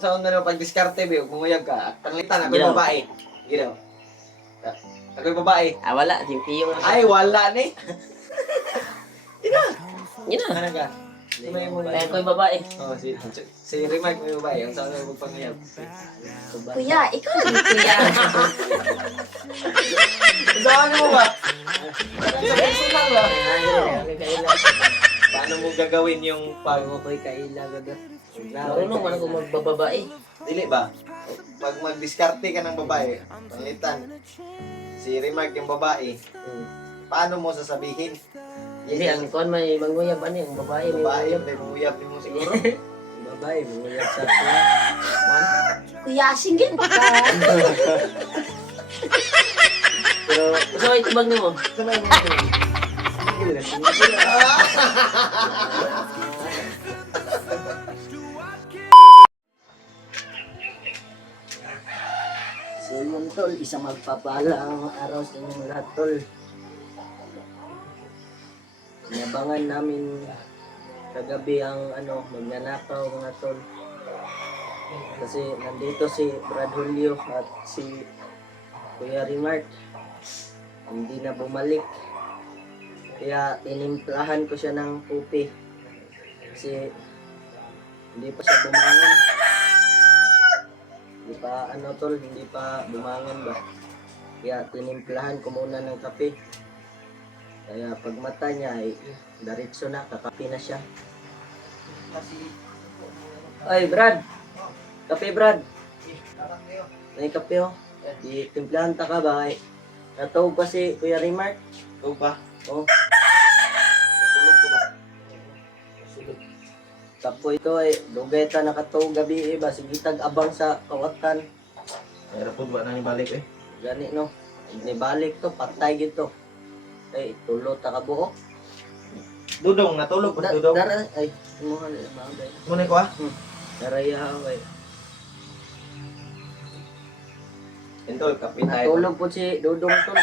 saan na pag diskarte ba, bumuyag ka. Panglitan ako yung babae. Ginaw. Ako yung babae. Ah, wala. Yung Ay, wala ni. Yun na. Ano ka? Tumay mo Kaya ko yung babae. Oh, si Remark mo yung babae. Ang saan na magpangiyab. Kuya, ikaw lang kuya. Saan mo ba? Sa personal ba? Paano mo gagawin yung pag... Ako'y kailangan. Marunong man ako magbababae. Dili ba? Pag mag-diskarte ka ng babae, panglitan, si Remark yung babae, paano mo sasabihin? Hindi, ang kuhan may manguyab ano yung babae. May Babae, manguyab. may munguyab mo siguro. Babae, manguyab sa kuha. Kuya, single pa ka. Pero, gusto ko itubag niyo mo. Sabay mo ito. So yun tol, isang magpapala ang araw sa inyong lahat tol. Inabangan namin kagabi ang magnanakaw mga tol. Kasi nandito si Brad Julio at si Kuya Remark. Hindi na bumalik. Kaya tinimplahan ko siya ng pupi. Kasi hindi pa siya bumangon. Hindi pa tol, hindi pa bumangon ba. Kaya tinimplahan ko muna ng kape. Kaya pag mata niya ay diretso na, kakape na siya. Ay Brad! Kape Brad! May kape oh. Di timplahan ta ka ba? Natawag pa si Kuya Remark. Ikaw pa? Oh. Tulog ko ba? Tapo ito ay dugay ta nakatawag gabi ba. Sige tag-abang sa kawatan. Mayroon po ba nang ibalik eh? Gani no. Nibalik to, patay gito. Ay, tulot ta ka buok. Dudong, natulog po dudong. Dara, ay, imuha nila mga Muna ko ah. Daraya ay. Ito, kape tayo. Natulog po si Dudong tol.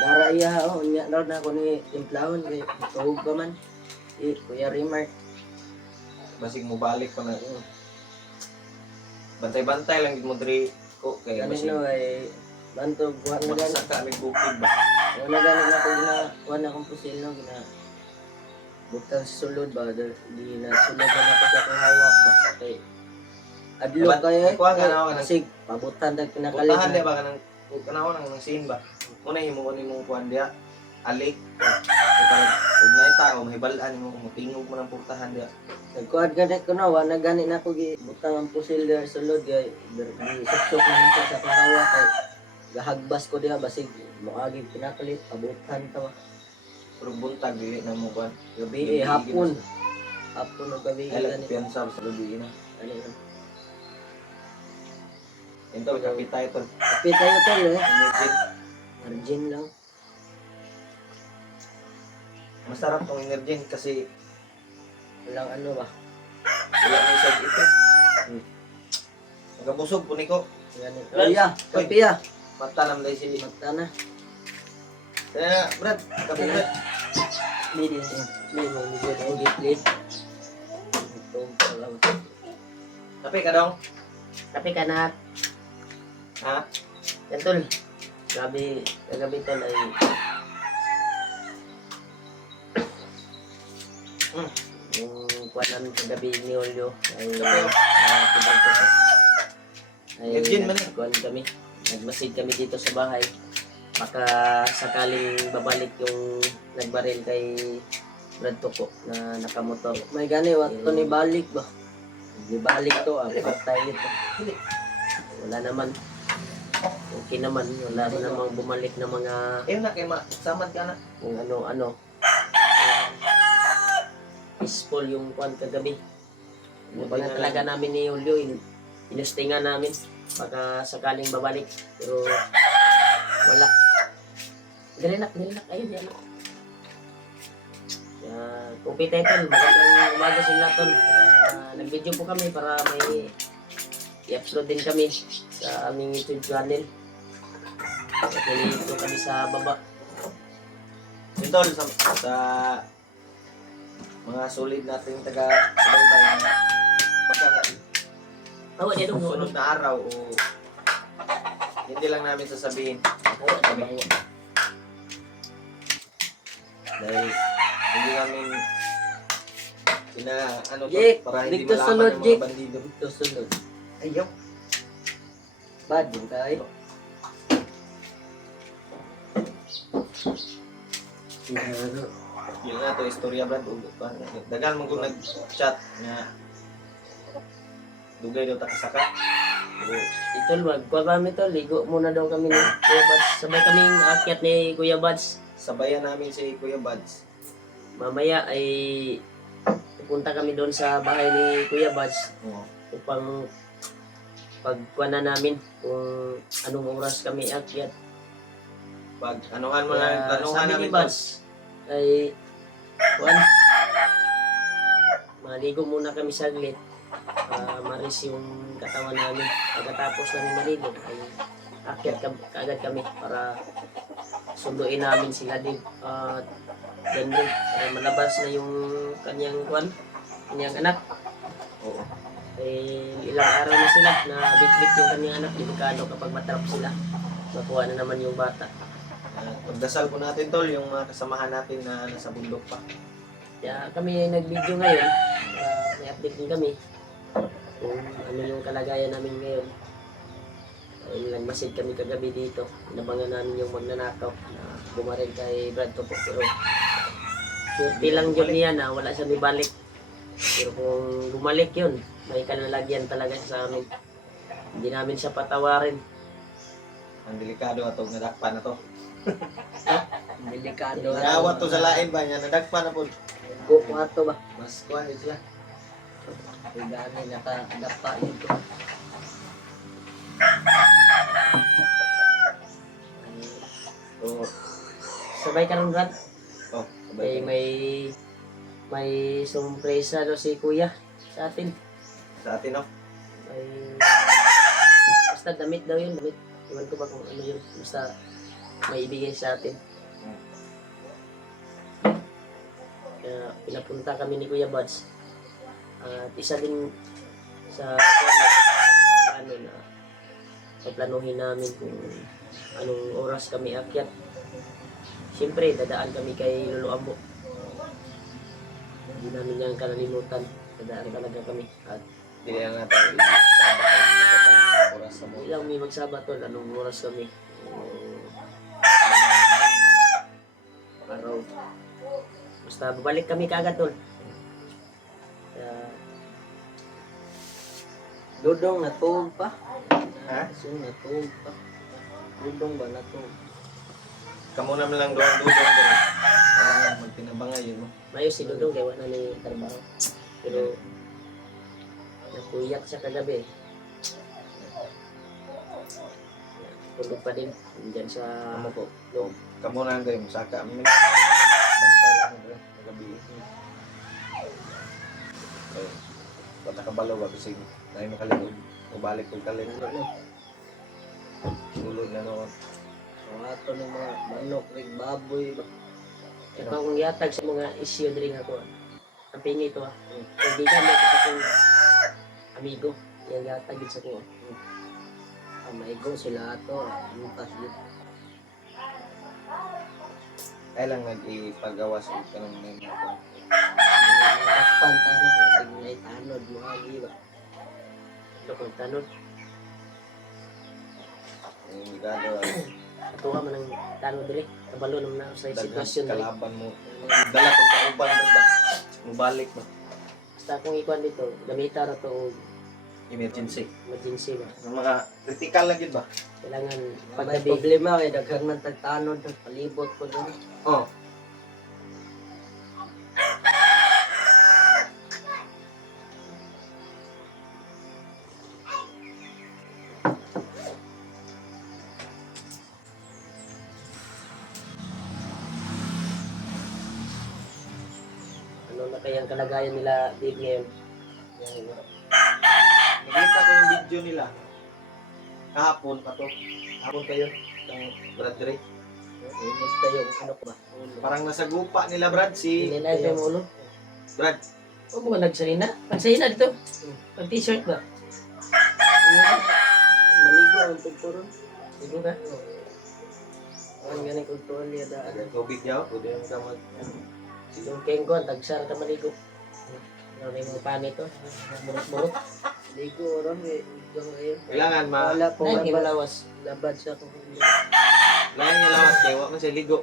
Daraya oh, nya na ako ni timplahon kay tuhog pa man. Kuya Remark. Basig mo balik pa na. Bantay-bantay lang mo diri ko kaya Gani basig. no ay bantog wa na gani. Magsaka may bukid ba? Wala gani na ko gina wa na akong pusil no gina. Butang sulod ba di na sulod na ako sa akong hawak ba. Kay adlo Dapat, kay kuha ka na ako ng- sig pabutan dag Putahan pinakalit. di ba ka nang kanaon nang sin ba? Una himo ko nimong kuan dia. Alik. Ug nay tao mahibalan mo kung tingog mo ng putahan dia. Nagkuad gani ko no wa na gani na ko gi butang ang pusil der sulod kay di suksok na nako sa akong hawak kay gahagbas ko diha basig moagi pinakalit pabutan ta ba. Pero buntag dili na mo kuan. Gabi hapon. Hapon o gabi Ay gani. piyansa sa gabi na. Ano yun? Ito kape tayo tol. Kape tayo tol eh. Imagine, Argin lang. masarap tong energy kasi Walang ano ba. wala may side effect. Nagabusog po niko. Gani. Kuya, kape ah. Mata nam dai si. Mata na. Kaya Brad, kape Brad. Ladies. Ladies, mo nigyan ako gitli. Ito pala. Kape ka dong. Kape ka na. Ha? Yan tol. Kagabi tol ay yung kuwan namin kagabi ni Olio ay Virgin man eh. kuwan kami. Nagmasid kami dito sa bahay. Baka sakaling babalik yung nagbaril kay Brad Toko na nakamotor. May gani, wato ni balik ba? Ni balik to, patay ito. Wala naman. Okay naman, wala namang bumalik na mga Ayun na kay samad ka na. kung ano-ano. Peaceful yung kuwan kagabi. Buti na talaga namin ni Julio, inustingan namin. Baka sakaling babalik. Pero wala. Dalinak, ayun yan. Kopi tayo, magandang umaga sa lahat. Nag-video po kami para may i-upload din kami sa aming YouTube channel. Dito kami sa baba. Yun tol, sa mga solid nating taga-subaybay na baka Tawa niya nung sunod na araw o hindi lang namin sasabihin Tawa kami. niya. Dahil hindi namin ano to, Jake, para hindi dito malaman sunod, ng Jake. mga bandido. Ito sunod. Ayaw. Bad yung tayo. Yun nga to, istorya Brad. Dagan mo kung nag-chat nga dugay daw takasaka. Ito, magkuha kami to. Ligo muna daw kami ni Kuya Bads. Sabay kaming akyat ni Kuya Bads. Sabayan namin si Kuya Buds. Mamaya ay pupunta kami doon sa bahay ni Kuya Bads Oo. upang pagkuha na namin kung anong oras kami akyat. Pag anuhan mo na, tanuhan sabi ni namin to. Bads ay kuan maligo muna kami saglit para maris yung katawan namin. Pagkatapos namin maligo ay akyat kaagad kami para sunduin namin sila din at yan din para malabas na yung kanyang kanyang anak. Oo. Ilang araw na sila na bit-bit yung kanyang anak, delikado kapag matrap sila, makuha na naman yung bata. Pagdasal po natin tol, yung mga kasamahan natin na nasa bundok pa. Kaya kami nag-video ngayon, may update din kami kung ano yung kalagayan namin ngayon. Nag-message kami kagabi dito, inabangan namin yung magnanakaw na bumaril kay Brad Topo. Pero swerte lang yun niya na wala siya balik. Pero kung bumalik yun, may kalalagyan talaga siya sa amin. Hindi namin siya patawarin. Ang delikado atong nadakpan na to. Delikado. Nagawat to sa lain ba niya, nadakpan na po. Kuwato ba? Mas kuhan siya. Gani nakadapa ito. Oo. Sabay ka rin, Brad. Oh, May may sorpresa daw si Kuya sa atin. sa atin no. May basta damit daw yun, damit. Iwan ko ba kung ano yun. Basta may ibigay sa atin. Kaya pinapunta kami ni Kuya Buds. At isa din sa ano na paplanuhin namin kung anong oras kami akyat. Siyempre, dadaan kami kay Lolo Ambo. Hindi namin yan kalalimutan. Dadaan talaga kami. At Hindi lang natin isama oras sa hindi mo. lang may magsabat tol. Anong oras kami? Araw. Basta babalik kami kagad tol. Kaya Dudong natuog pa. Ha? Sun natuog pa. Dudong ba natuog? Kamo naman lang doon dudong doon. Magtinabangay yun mo. Mayo si Dudong kaya wala ni trabaho. Pero nakuyak siya kagabi. Tulog pa din. Diyan sa Ano po? loob. Kamo na lang kayo, masaka. Bantay lang doon. Magabi. Okay. Bata ka balaw ba? Kasi tayo makalimod. Mabalik kong kalimod. Tulog na noon. Ato ng mga manok, rig baboy. Ito akong yatag sa mga issue diri nga ko. Ang pingi ito Hindi ka may isa kong amigo. Yung yatag yun sa ko. Amigo sila ato. Lutas yun. Ay lang nag-ipagawas ulit ka ng mga ito. Nakpan tayo na. Sige na itanod mo agi ba. Ito kong tanod. Yung gagawa. Tuwa man ang tanod diri. Kabalo naman na sa sitwasyon diri. Kalaban mo. Dala kong kauban doon ba? Mubalik ba? Basta akong ikuan dito. Gamita ra to og Emergency. emergency ba. Yung mga critical lang yun ba? Kailangan May paggabi. problema kay daghang man tagtanod palibot ko doon. Oh. Ano na kaya ang kalagayan nila Dave ngayon? Nakita ko yung video nila. Kahapon pa to. Kahapon pa yun. Ng Brad Dre. Inis tayo kung ano ko ba? Parang nasa gupa nila Brad si Hindi na ito mo ulo. Brad. O mga nagsalina? Nagsalina dito. Pag t-shirt ba? Maligo ang pagturon. Ligo ka? Ang ganit kong tuwan niya daan. Ada tubig yaw, pwede yung kamag. Yung kengkon, tagsar ka maligo. Ano yung mga pani to? Burot-burot. Ligo orang eh. Ikaw ngayon. Kailangan Wala po Ay, hindi labad. malawas. Labad sa kung kailangan niya lawas kaya wa man siya ligo.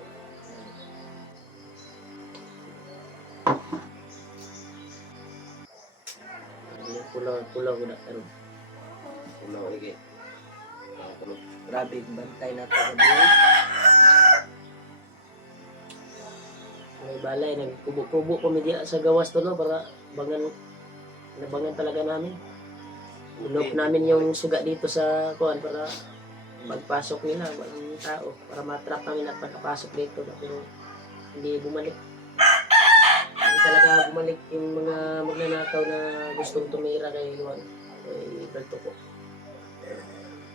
Yung pulaw ko na. Pero, Ulo lagi. grabe bantay na ito gabi. may balay, nagkubo-kubo kami diya sa gawas to, no? Para nabangan talaga namin. Inop namin yung suga dito sa kuan para pagpasok nila, walang tao. Para matrap namin at pagkapasok dito. Pero hindi bumalik. Hindi talaga bumalik yung mga magnanakaw na gustong tumira kay Juan. Kay Berto ko.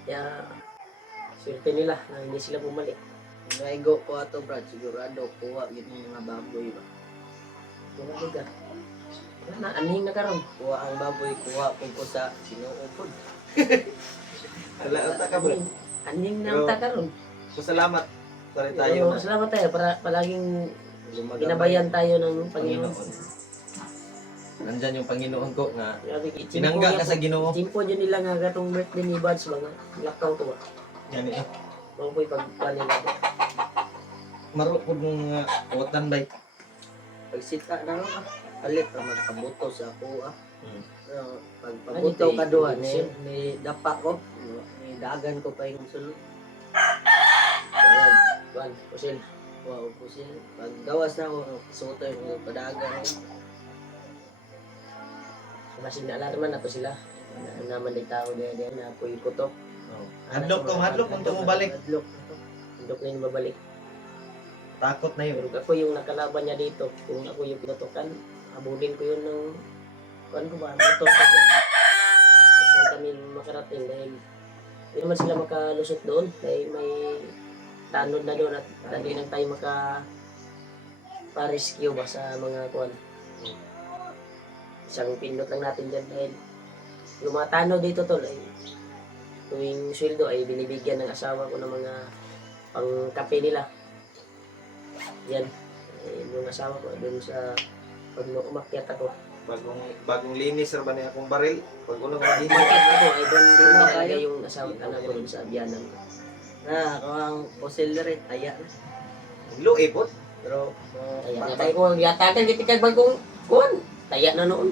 Kaya, swerte nila na hindi sila bumalik. Naigo ko ato brad, sigurado kuha yun yung mga baboy ba. Bumalik ka. Wala na, aning na karon. Kuha ang baboy, kuha kung ko sa sinuupod. Wala ata ka bro. Aning na ta karon. Salamat pa rin tayo na Salamat tayo para palaging Gumagamay. ginabayan tayo ng Panginoon. Nandyan yung Panginoon ko nga Grabe, sinangga ka sa Ginoo. Timpo dyan nila nga gatong birthday ni Buds mga lakaw to ba? Yan eh. Mga po'y pagpanin natin. Marupod ng watan bay. Pagsita na ro ah. Alit na magkabuto sa ako ah. Hmm. Pag Ano pabuto ito, ka duha ibig ni dapa ko. Ni dagan ko pa yung sulod. So ayan, Juan, Pusil. Wow, pusin. Pag gawas na ako, suto yung padagan. Masing naalaman na to sila. Ano naman ng tao diyan na apoy kutok. Hadlok kung tumubalik. Hadlok. Hindi ko na yung babalik. Takot na yun. Pero ako yung nakalaban niya dito. Kung ako yung pinutukan, habulin ko yun ng kuan ko ba? Motor ko dyan. Saan kami makarating dahil hindi naman sila makalusot doon dahil may tanod na doon at hindi lang tayo pa-rescue ba sa mga kuan. Isang pindot lang natin dyan dahil yung mga tanod dito tol ay tuwing sweldo ay binibigyan ng asawa ko ng mga pangkape nila. Yan. Yung asawa ko doon sa pag umakyat ako. Bagong linis ra ba niya akong baril? Pag unang magiging Umakyat ako ay doon Sino talaga kayo? yung asawa anak ko doon sa biyanan ko. Na, ako ang pusil rin. Aya na. luipot. Pero, Kaya nga patay tayo ko yatagan kitikad bagong kuwan. Taya na noon.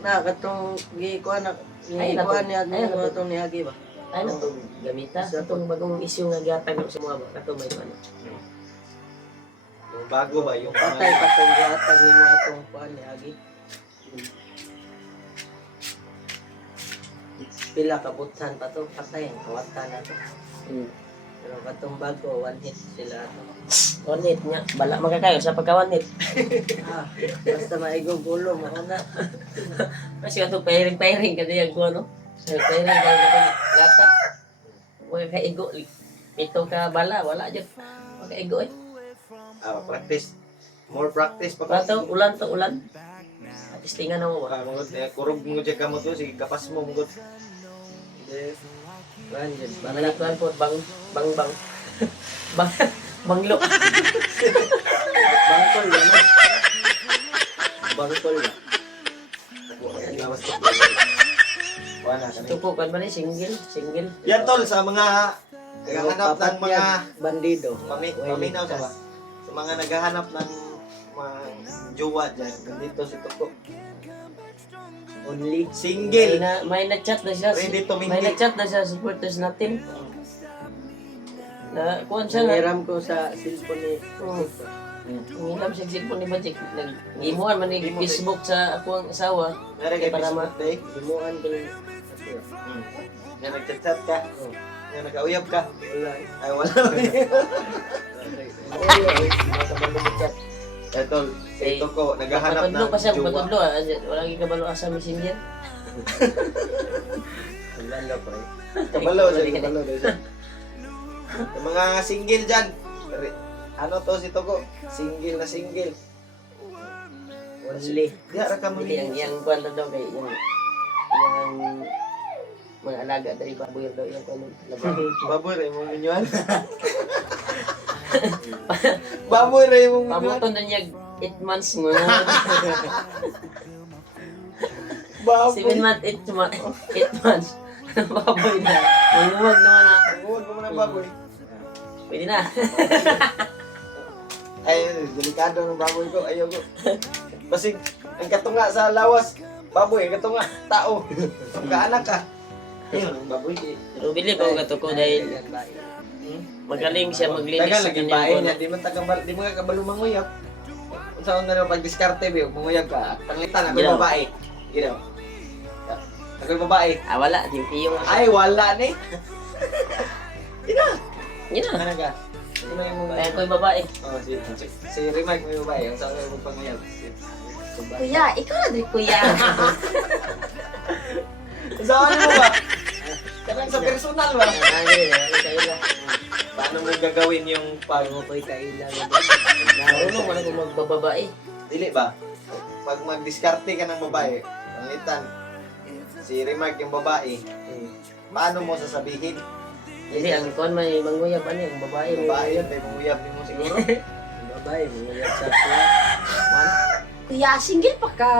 na, katong gikuha na. Ay, nato. Gikuha niya, Ay, nato. itong niyagi ba? Ay na itong gamita. Sa itong bagong issue nga gatag sa mga kato may ano. Yung bago ba yung Patay patong gatag ni mga itong kuhan niyagi. Pila kabutan pa to, patay ang kawatan na to. Pero katong bago, one hit sila to. One hit niya. Bala magkakayo sa pagka-one hit. Ah, basta maigong gulo, mauna. Kasi ito pairing-pairing ka diyan ko no. Pairing ka gata. Huwag ka igo. Pito ka bala. Wala dyan. Huwag ka igo eh. practice. More practice pa Ulan to. Ulan to. Ulan. Testingan mo ba? Mungod kurog mo jud ka mo to sige kapas mo mungod. Kuhan dyan, Bangalikuan po. Bang. Bang. Banglo. bangkol yan. Bangkol yan. Lawas to. Wala ka Ito po. Kan ba na single? Single. Yan tol sa mga naghahanap ng mga bandido. paminaw sa ba? Sa mga naghahanap ng mga jowa dyan, nandito si Tuko. Only. Single. May na-chat na siya. Ready to May mingle. na-chat na siya. Supporters natin. Na kuhan siya nga. Nangiram ko sa cellphone ni Oo. Ngilam siya cellphone ni Magic. Nag-imuhan man ni Facebook sa ako ang asawa. Nara kay Para Facebook day. Himuan ko yung Nga nagchat-chat ka. Nga nag-auyab ka. wala. Ay wala. Chat. Eto, si Tuko naghahanap Patudlo ng pa siya. jowa. Patudlo. Wala kang kabalo sa messenger. Wala ko eh. Kabalo siya. Yung mga single dyan. Ano to si Tuko? Single na single. Only. Di ara ka mo Hindi, yang kuhan na daw kay yung mga alaga dari baboy daw yung kanon. Labahin. Baboy ray mong minyon. Baboy ray mong minyon. Pamuton na niya 8 months mo. Baboy. 7 months, 8 months. Baboy na. Mamuwag naman na. Huwag mo na baboy. Pwede na. Ay, delikado ng baboy ko. Ayaw ko. Basig, ang katunga sa lawas. Baboy, ang katunga. Tao. Magkaanak ka. Ayun, ang baboy. Pero bilib ako katuko dahil magaling siya maglinis Tagal sa lagi kanyang pain kono. niya. Di mo ka kabalo manguyap. Kung saan na naman pag-diskarte, manguyap ka. Panglitan, ako Ginaw. yung babae. Ginaw. Ako yung babae. Ah, wala. Yung piyong. Ay, wala ni. Yun na. Ano ka? Sino yung Kaya ko yung babae. Oh, si Rimark mo yung babae. Ang saan na yung panguyap. Kuya, ikaw na din kuya. Saan mo ba? Kanang sa personal ba? Kaila. Paano mo gagawin yung pag... Paano ko'y kaila. Marunong wala kong magbababae. Dili ba? Pag mag-diskarte ka ng babae, panglitan, si Rimark yung babae, paano mo sasabihin? Hindi, ang kon may manguyab ano yung babae. Yung babae yun, may manguyab din mo siguro. Yung babae, manguyab sa flat. Kuya, single pa ka.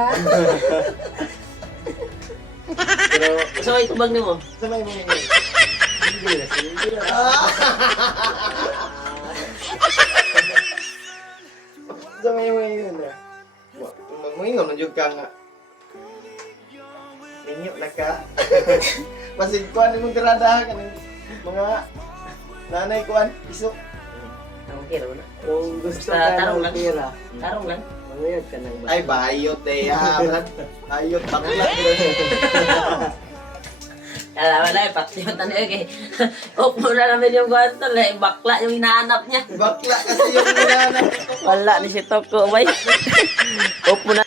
Pero, gusto ko itubag mo. Sabay mo yun. Hindi na, hindi na. Sabay mo yun. Mangingon, nandiyo ka nga. Ninyo na ka. Masig kuhan mong tirada ka ng mga nanay kuhan, isok. Okay, raw na. Kung gusto Basta ka tarong ng lang. pira, Tarong lang. manguyad ka ng Ay, bayot eh, ha, brad. Bayot, bakla. Wala, patiyot na niya kay. Op mo na namin yung guwanto. Bakla yung hinahanap niya. Bakla kasi yung nanay. Wala ni si Toko, bay. Op mo na.